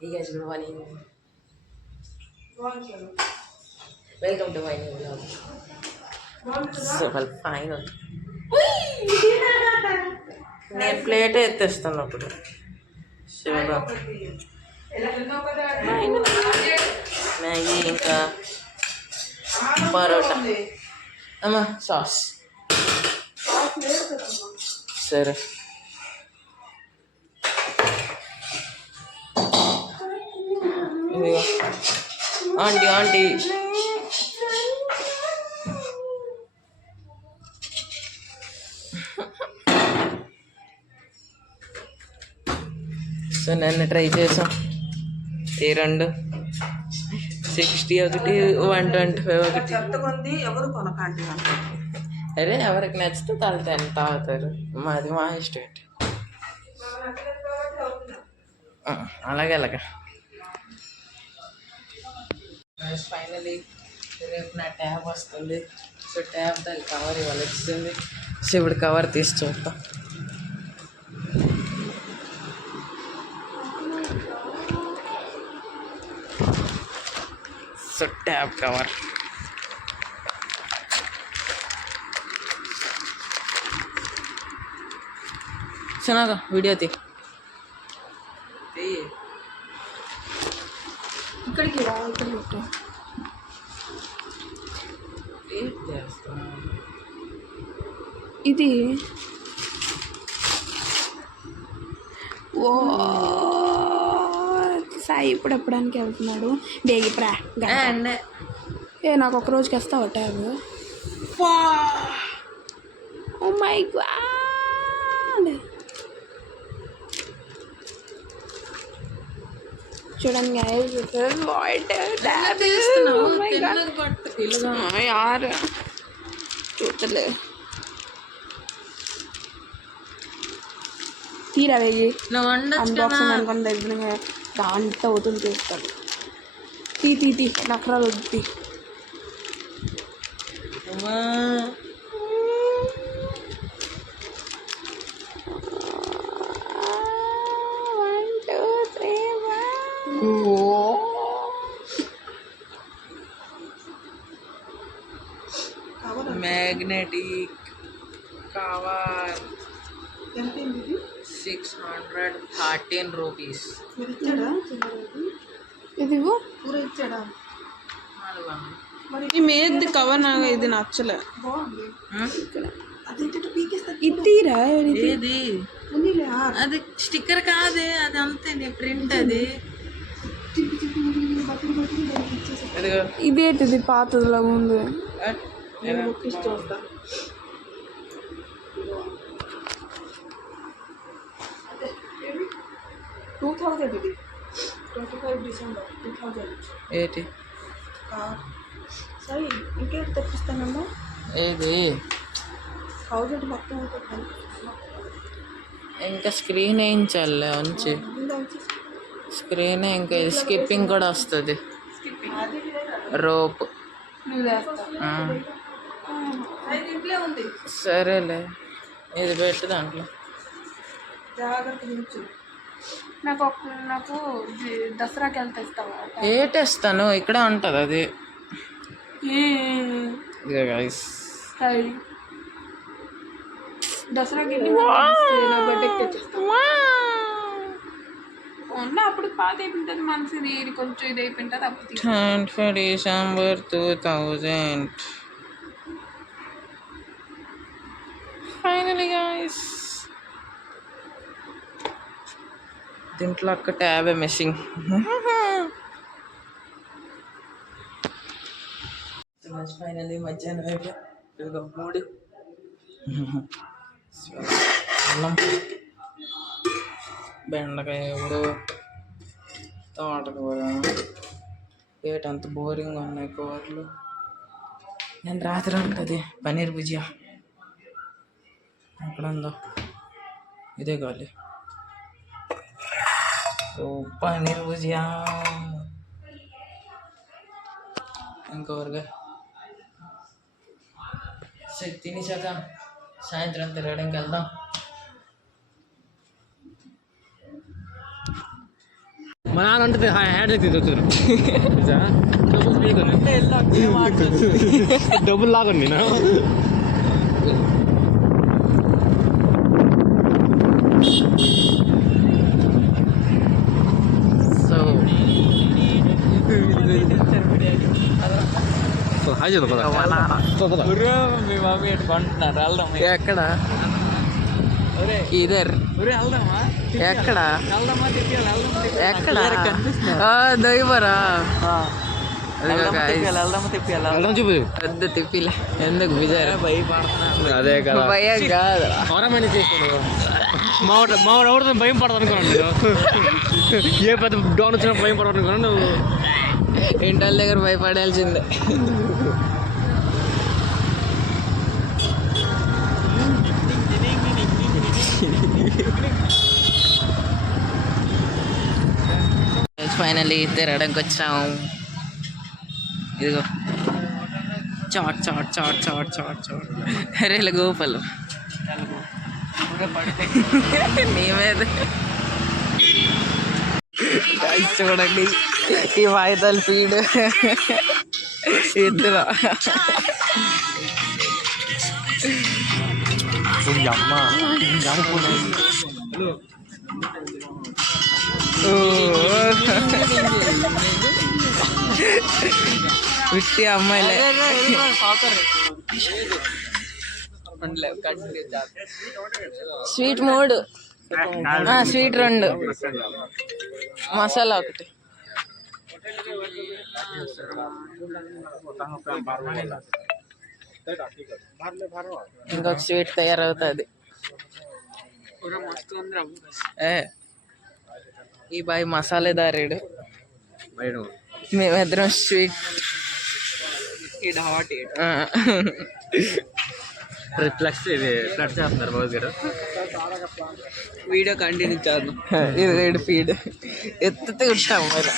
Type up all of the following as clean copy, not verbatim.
Hey guys, good morning. Welcome to my new vlog. So well, final. నేను plate ఎత్తేస్తాను అప్పుడు శివగా Maggi ఇంకా పరోటా అమ్మా sauce సరే ఇదిగో ఆంటీ ఆంటీ సో నన్ను ట్రై చేసాం ఈ రెండు 60 ఒకటి 125 ఒకటి చెత్తకుంది ఎవరు కొనకండి అరే ఎవరికి నచ్చితే వాళ్ళు తాగుతారు మాది మా ఇష్టం అలాగే అలాగే ఫైనలీ రేపు నా ట్యాబ్ వస్తుంది సో ట్యాబ్ దాని కవర్ ఇవాళ వచ్చింది సో ఇప్పుడు కవర్ తీసి చూద్దాం సో ట్యాబ్ కవర్ ಚೆನ್ನಾಗ వీడియో తీ ఇక్కడికి రా ఇక్కడ పెట్టు ఇది ఓ సాయి ఇప్పుడు ఎప్పడానికి వెళ్తున్నాడు బేగిప్రా ఏ నాకు ఒక రోజుకి వస్తావా ట్యాబ్ ఓ మై గాడ్ చూడండి यार చూడలే తీరావేజీ అన్బాక్సింగ్ అనుకుని దగ్గర దాంట్లో అవుతుంది చేస్తాడు తీ నకరాలు వద్దు मैग्नेटिक कवर 613 rupees ఇది ఈ మీద కవర్ నాకు ఇది నచ్చలే ఇదిరా ఇది అది స్టిక్కర్ కాదే అది అంతే ప్రింట్ అది ఇదేంటిది పాతదిలా ఉంది చూస్తా 2000 ఇది 25 డిసెంబర్ 2000 ఏంటి సరే ఇంకేం తెప్పిస్తానమ్మా ఏది 1000 మొత్తం అవుతుంది ఇంకా స్క్రీన్ వేయించాలి ఉంచి స్క్రీన్ ఇంకా స్కిప్పింగ్ కూడా వస్తుంది రోప్ సరేలే ఇది పెట్టు దాంట్లో నాకు దసరాకి వెళ్తే ఇస్తావా ఏటేస్తాను ఇక్కడ ఉంటుంది అది దసరాకి అప్పుడు పాత అయిపోతుంది మనసుది ఇది కొంచెం ఇది అయిపోయింటుంది అప్పుడు డిసెంబర్ 2000 ఫైనలీ గైస్ దీంట్లో ఒక్క ట్యాబే మిస్సింగ్ ఫైనలీ మధ్యాహ్నం అయిపోయి మూడు అన్నం బెండకాయ ఎవడు తోటకూర పేట అంత బోరింగ్గా ఉన్నాయి కూరలు నేను రాత్రి ఉంటుంది పన్నీర్ భుజియా ఎక్కడ ఉందో ఇదే కావాలి పన్నీర్ భుజియా ఇంకొకరుగా తినేసాక సాయంత్రం తిరగడానికి వెళ్దాం మా నాన్న అంటే హ్యాండ్ వచ్చారు డబ్బులు లాగండి నేను సో హాయ్ చదువు మీ మమ్మీ కొంటున్నారు వెళ్దాం. ఎక్కడ ఇదర్ ఎక్కడ ఎక్కడ దైవరా వెళ్దాం చూపు పెద్ద తిప్పిలే ఎందుకు విజయ్ అదే కదా భయం కాదు అవరమని చేసుకోను మావాడు ఎవరితో భయం పడదు అనుకున్నాను నేను ఏ పెద్ద డౌన్ వచ్చినా భయం పడదు అనుకున్నాను నువ్వు ఇంటి దగ్గర భయపడాల్సిందే. ఫైనల్లీ తిరగడానికి వచ్చాము. ఇదిగో chat chat chat chat chat chat రేల గోపాలు నీ మీద చూడండి ఈ వాయిదాలు ఫీడ్ ఇద్దరు అమ్మ విట్టి అమ్మాయిలే స్వీట్ 3 స్వీట్ 2 మసాలా 1. ఇంకొక స్వీట్ తయారవుతుంది. ఈ బాయ్ మసాలేదారుడు, మేమిద్దరం స్వీట్. ఫ్లెక్స్ ఇది ఫ్లడ్ చేస్తున్నారు బాబు గారు. వీడియో కంటిన్యూ చేద్దాం. ఇది రేడు ఫీడ్ ఎత్తుతూ ఉంటాం మరి.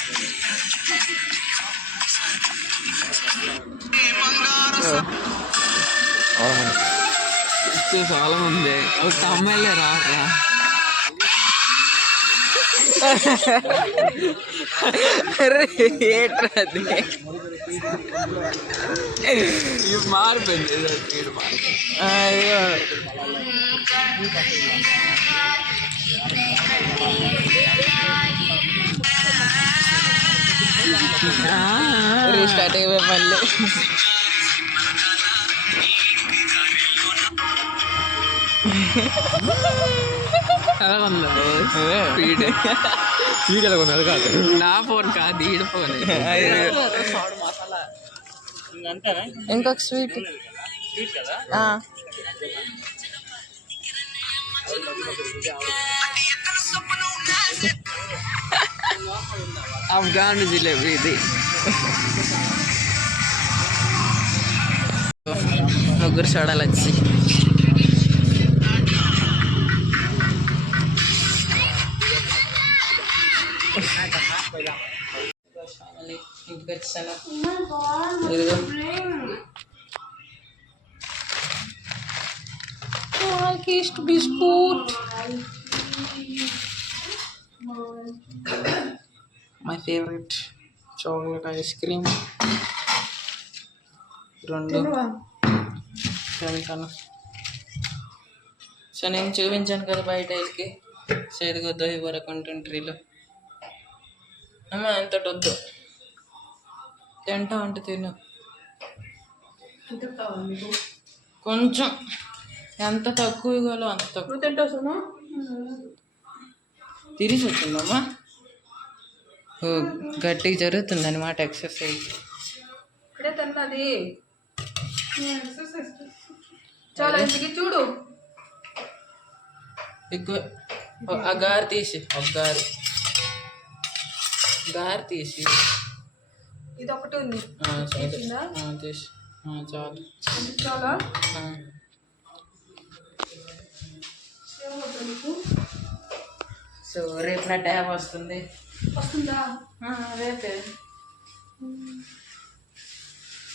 చాలా మంది ఒక అమ్మాయిలే రారా ఏట్రాది మారిపోయింది. రీస్టార్ట్ అయిపోయి మళ్ళీ నా ఫోన్ కాదు ఈడ ఫోన్. ఇంకొక స్వీట్ అఫ్ఘాన్ జిలేబీ ఇది. ముగ్గురు చూడాలి వచ్చి ఇంటికి వచ్చాను. ఇదిగో biscuit my favourite chocolate ice cream 2 తింటాను. సో నేను చూపించాను కదా బయట వెళ్ళి. సో ఇదిగో దోహివర కంట్రీలో అమ్మ ఎంత వద్దు తింటా అంటే తిను కొంచెం, ఎంత తక్కువ ఇవ్వాలో అంత తక్కువ తింటాను. తిరిగి వచ్చిందమ్మా. గట్టిగా జరుగుతుంది అనమాట ఎక్సర్సైజ్. చూడు ఎక్కువ ఆ గారు తీసి గారు తీసి ఇది ఒకటి ఉంది తీసి చాలు. చాలా సో రేపు నా ట్యాబ్ వస్తుందా రేపే.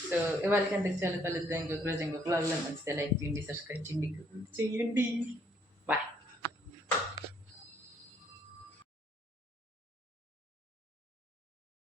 సో ఇవాళకంటే చాలా కలుద్దాం. ఇంకొక రోజు ఇంకొక బ్లాగ్లో నచ్చితే లైక్ చేయండి, సబ్స్క్రైబ్ చేయండి. బాయ్.